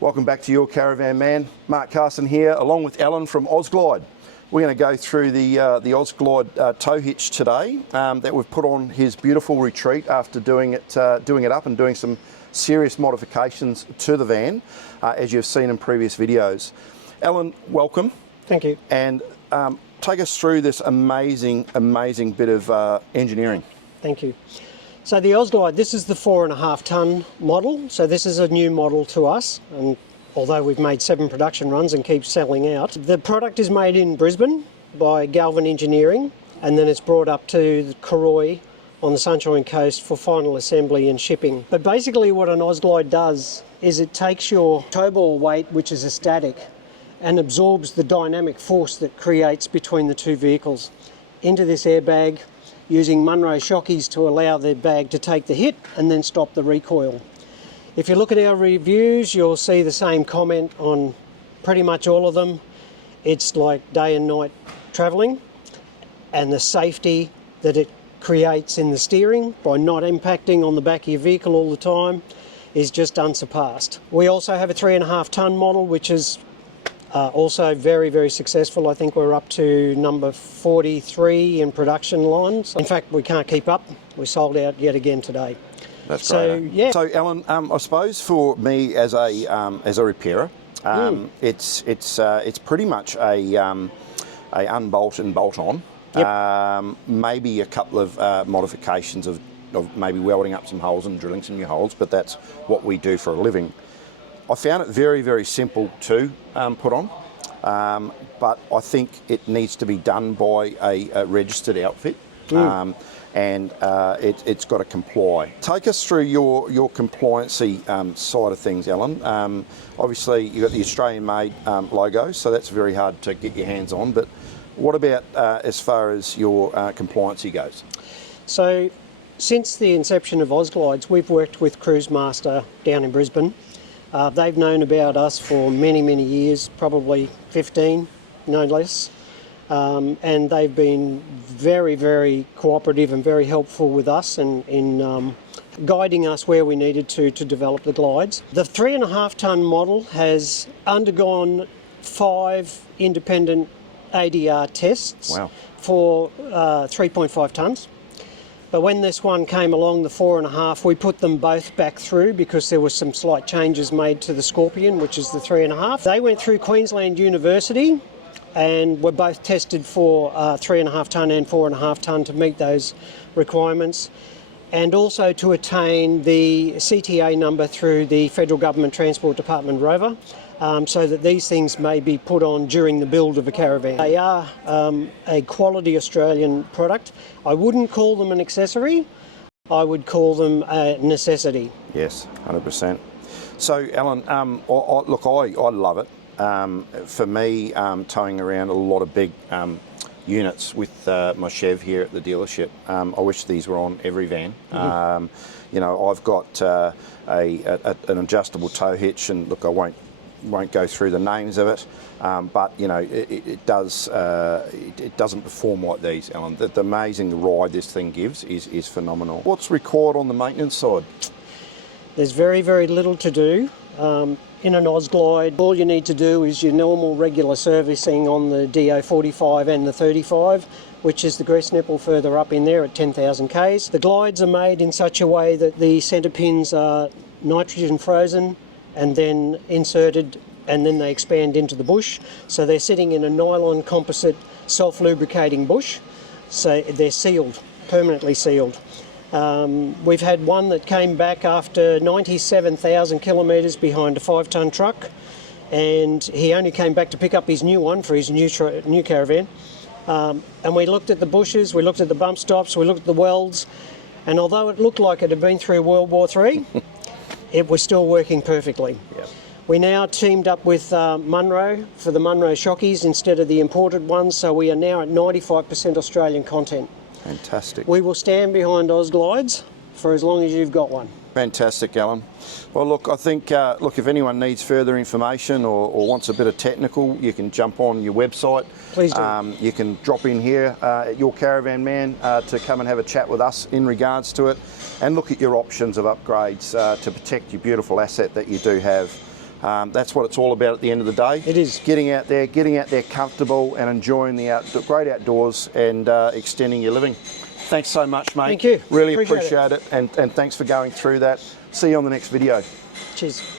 Welcome back to Your Caravan Man. Mark Carson here, along with Alan from Ozglide. We're going to go through the Ozglide tow hitch today that we've put on his beautiful retreat after doing it up and doing some serious modifications to the van, as you've seen in previous videos. Alan, welcome. Thank you. And take us through this amazing bit of engineering. Thank you. So the Osglide, this is the 4.5 tonne model. So this is a new model to us, and although we've made 7 production runs and keep selling out. The product is made in Brisbane by Caravan Engineering, and then it's brought up to Corroy on the Sunshine Coast for final assembly and shipping. But basically what an Osglide does is it takes your tow ball weight, which is a static, and absorbs the dynamic force that creates between the two vehicles into this airbag, using Munro shockies to allow the bag to take the hit and then stop the recoil. If you look at our reviews, you'll see the same comment on pretty much all of them. It's like day and night travelling, and the safety that it creates in the steering by not impacting on the back of your vehicle all the time is just unsurpassed. We also have a 3.5 tonne model, which is also very successful. I think we're up to number 43 in production lines. In fact, we can't keep up. We sold out yet again today. That's so, great. Yeah. So, Alan, I suppose for me as a repairer, it's pretty much a unbolt and bolt on. Yep. Maybe a couple of modifications of maybe welding up some holes and drilling some new holes, but that's what we do for a living. I found it very simple to put on, but I think it needs to be done by a registered outfit, and it's got to comply. Take us through your compliancy side of things, Alan. Obviously, you've got the Australian-made logo, so that's very hard to get your hands on, but what about as far as your compliancy goes? So, since the inception of Ozglides, we've worked with Cruisemaster down in Brisbane. They've known about us for many years, probably 15, no less. And they've been very cooperative and very helpful with us in guiding us where we needed to develop the glides. The 3.5 tonne model has undergone 5 independent ADR tests. Wow. For 3.5 tonnes. But when this one came along, the 4.5, we put them both back through because there were some slight changes made to the Scorpion, which is the 3.5. They went through Queensland University and were both tested for 3.5 tonne and 4.5 tonne to meet those requirements, and also to attain the CTA number through the Federal Government Transport Department Rover, so that these things may be put on during the build of a caravan. They are a quality Australian product. I wouldn't call them an accessory, I would call them a necessity. Yes, 100%. So, Alan, look, I love it. For me, towing around a lot of big units with my Chev here at the dealership. I wish these were on every van. You know, I've got an adjustable tow hitch, and look, I won't go through the names of it, but you know, it doesn't perform like these, Alan. The amazing ride this thing gives is phenomenal. What's required on the maintenance side? There's very little to do. In an Osglide, all you need to do is your normal regular servicing on the DO45 and the 35, which is the grease nipple further up in there at 10,000 Ks. The glides are made in such a way that the centre pins are nitrogen frozen and then inserted, and then they expand into the bush. So they're sitting in a nylon composite self-lubricating bush. So they're sealed, permanently sealed. We've had one that came back after 97,000 kilometres behind a 5-tonne truck, and he only came back to pick up his new one for his new caravan. And we looked at the bushes, we looked at the bump stops, we looked at the welds, and although it looked like it had been through World War III, it was still working perfectly. Yep. We now teamed up with Munro for the Munro shockies instead of the imported ones, so we are now at 95% Australian content. Fantastic. We will stand behind Ozglides for as long as you've got one. Fantastic, Alan. Well, look, I think, if anyone needs further information or wants a bit of technical, you can jump on your website. Please do. You can drop in here at Your Caravan Man to come and have a chat with us in regards to it, and look at your options of upgrades to protect your beautiful asset that you do have. That's what it's all about at the end of the day. It is. Getting out there comfortable and enjoying the great outdoors and extending your living. Thanks so much, mate. Thank you. Really appreciate it. And thanks for going through that. See you on the next video. Cheers.